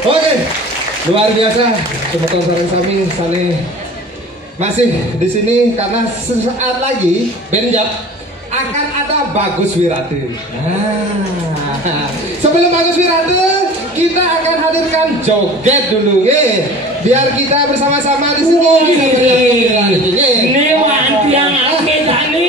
Oke, luar biasa. Semoga Sareng Sami masih di sini karena sesaat lagi Benjab akan ada Bagus Wirate. Sebelum Bagus Wirate, kita akan hadirkan joget dulu, biar kita bersama-sama di sini. Ini wantiang angin tani.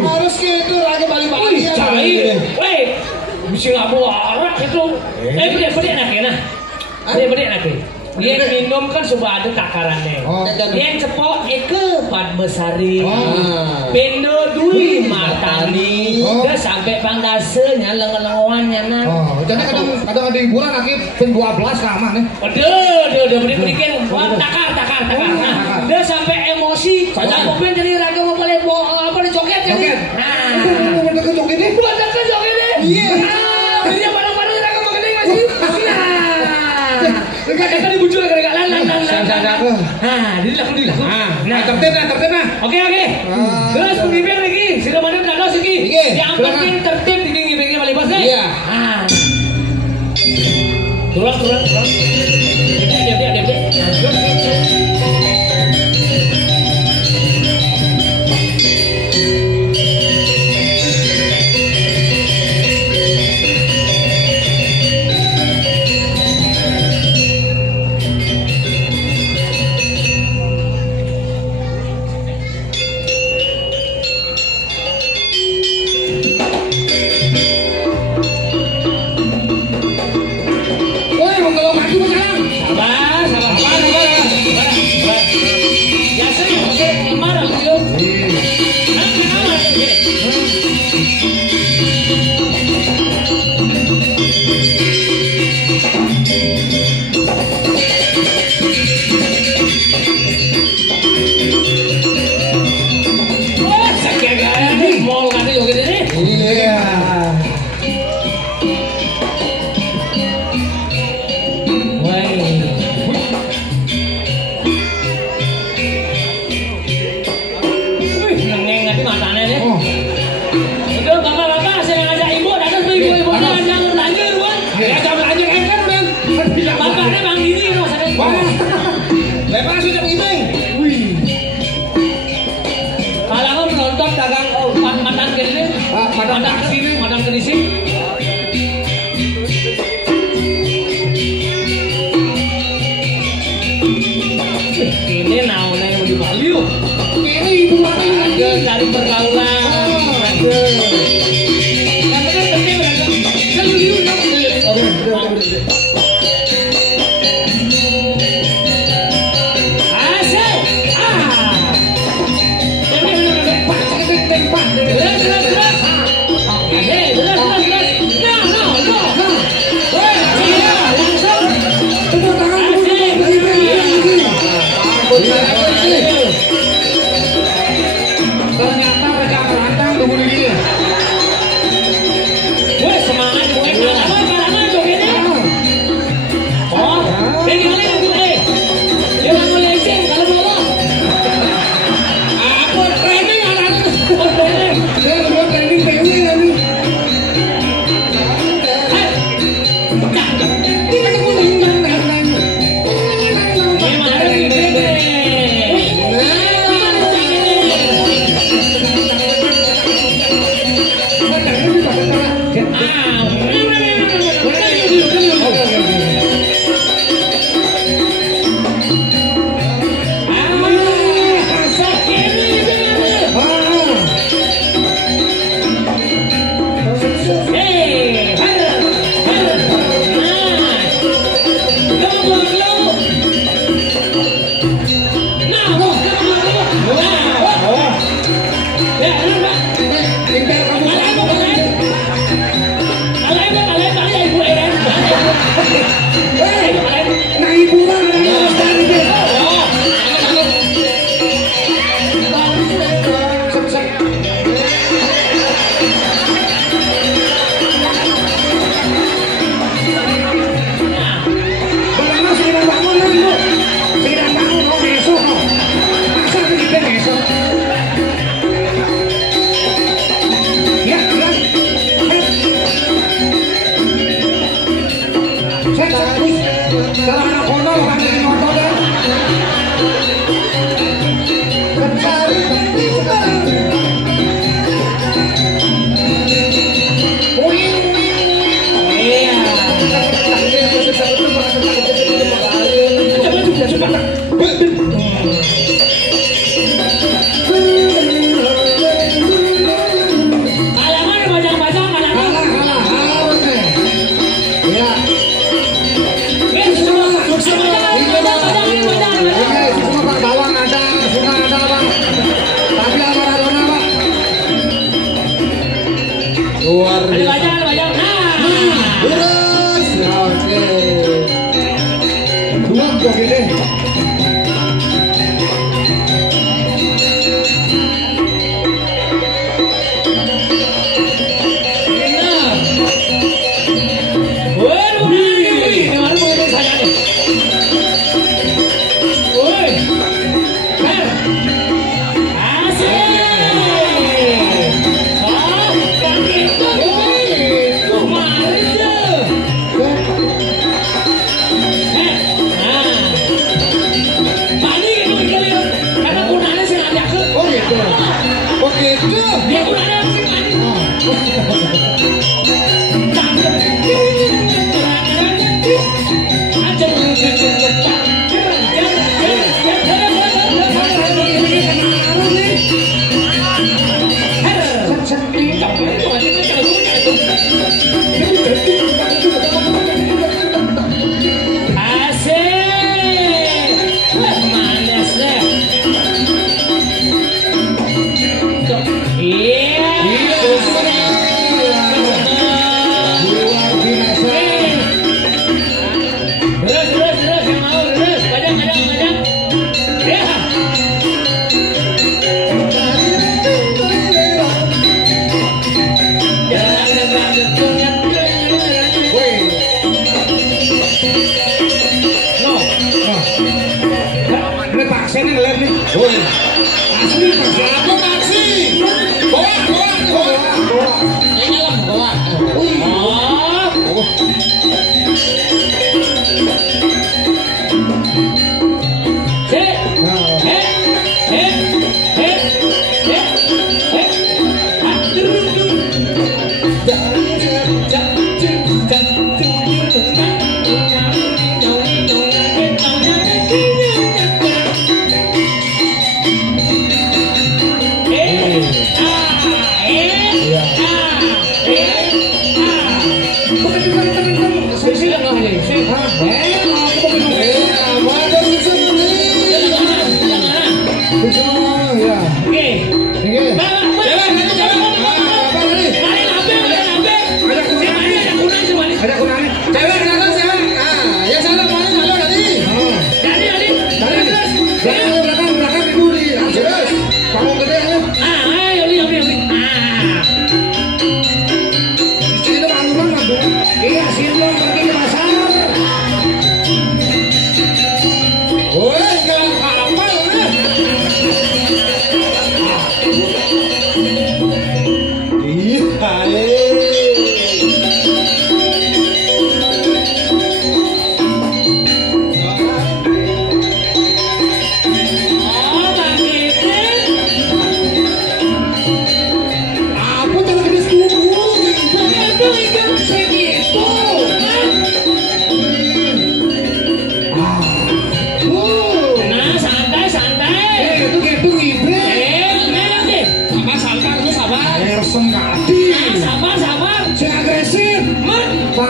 Harus gitu lagi balik-balik. Cai, weh, bisa nggak bawa arak itu? Beri nak nah, beri nak. Dia minum kan sudah ada takarannya. Dia cepok Eke Padmesari, Pendo Dwi Martani, udah sampai Pangdasenya lengan-lengannya nah. Jadi kadang ada hiburan lagi pin 12 sama nih. Udah beri-berikan takar. Nah, udah sampai emosi. Saya pengen jadi raga mau boleh apa joget kan? Nah, Bukan joget ini. Iya. Dia barang-barang raga mau gede masih. Kita dibujuk lagi lan. Nah, dilakukan. Nah, tertib nah. Oke. Terus pemimpin lagi, sudah mana dados iki. Yang penting tertib di ngibengnya balik bos. Iya. Turun. Dia. Madang kedisi. Ini naonnya yang mau dibali yuk. Ini ibu mana aja cari pergaulan. Katanya penting beragam. Kan liu nak. Ternyata Luar biasa. Ada banyak. Lurus. Oke. Dua kok gede.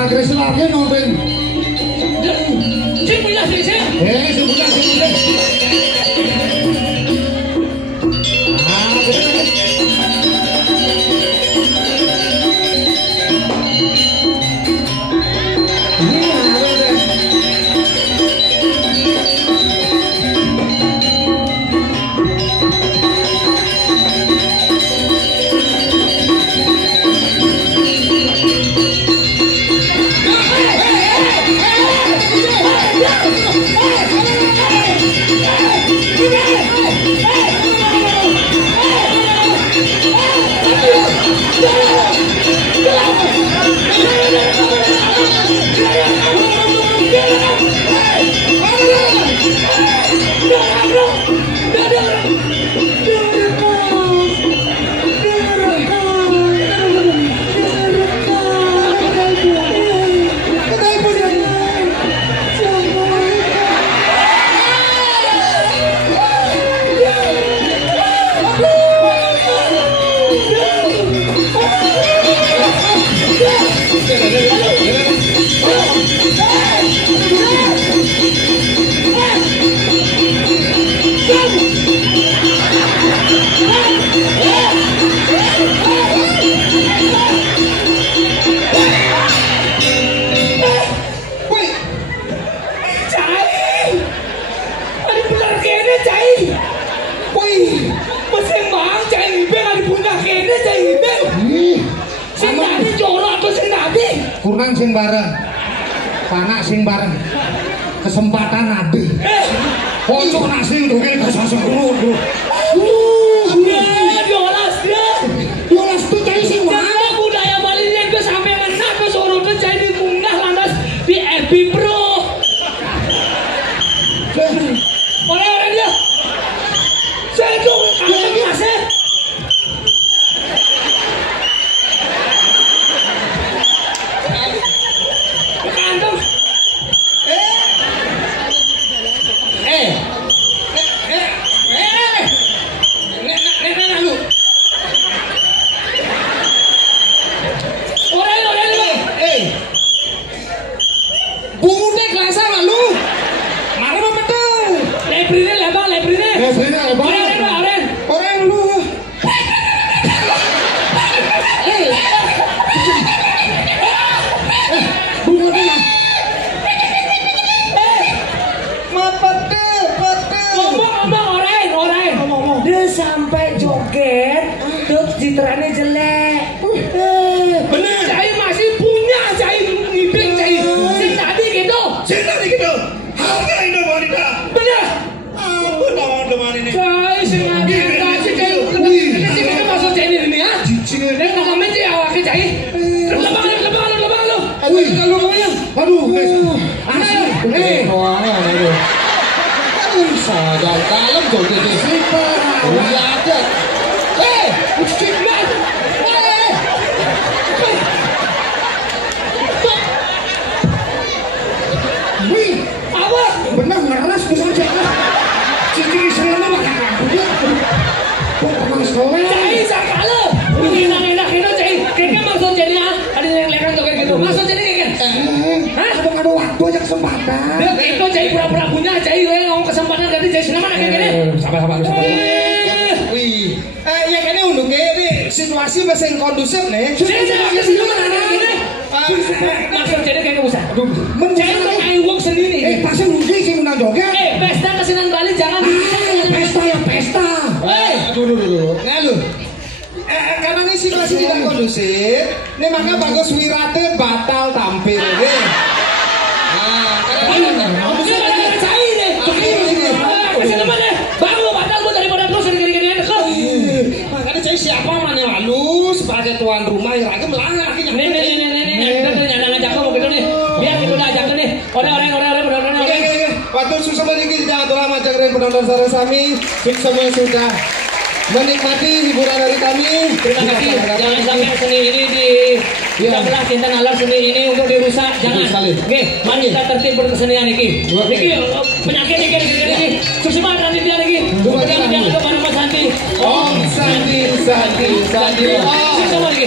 Agresif lagi nonton. Sing punya sing. Sing punya. Hey! Kurang sing bareng. Panak sing bareng. Kesempatan ada. Ojo nasi untuk kita seseru. Diolas dia. Diolas tuh cai sing Cara budaya Bali yang ke sampai ngena ke sorotnya cai diunggah lantas di FB Pro. Oleh dia. Saya tuh kangen masih. Kantong. Sampai joget, terus citranya jelek. Bener. Cai masih punya, cai ngibing cai. Sing tadi gitu. Harga ini wanita. Bener. Apa teman-teman ini? Cai sing tadi cai. Ini masuk cai ini ya. Ini namanya cai awaknya cai. Lebang lu. Aduh, Sadar kalem joget ini. Iya aja. Mustikman. Wih, Apa? benar ngeras bisa aja. Ciri selama makan dia. Teman sekolah. Cai sakala. Enak itu cai. Kayaknya maksud jadi ada yang lekan joget gitu. Maksud jadi kan? Hah? Ada waktu aja kesempatan. Dia itu cai pura-pura punya cai ngomong kesempatan tadi cai senang kayak gini. Sabar. Wih, ya kayaknya untuk ini situasi masih kondusif nih. Saya ke sini mana gini. Maksud jadi kayak usah. Cai untuk iwok sendiri. Pasti rugi sih menang joget. Pesta kesenian Bali jangan Pesta ya pesta. Dulu. Nah lu. Karena ini situasi tidak kondusif, ini maka Bagus Wirate batal tampil. Cai deh. Kasih nama deh. Baru batal bu daripada terus gini-gini. Makanya saya siapa mana lalu sebagai tuan rumah yang lagi melanggar lagi Nih. Kita ngajak kamu gitu nih. Biar kita udah ajak nih. Orang. Waktu susah lagi jangan lama jagain penonton sami. Semua sudah menikmati hiburan dari kami. Terima kasih. Jangan sampai seni ini kita belah cinta nalar seni ini untuk dirusak. Jangan. Oke, mari kita tertib berkesenian ini. Penyakit ini. Susima nanti dia lagi. Jangan lupa nama Santi. Om Santi. Susima lagi.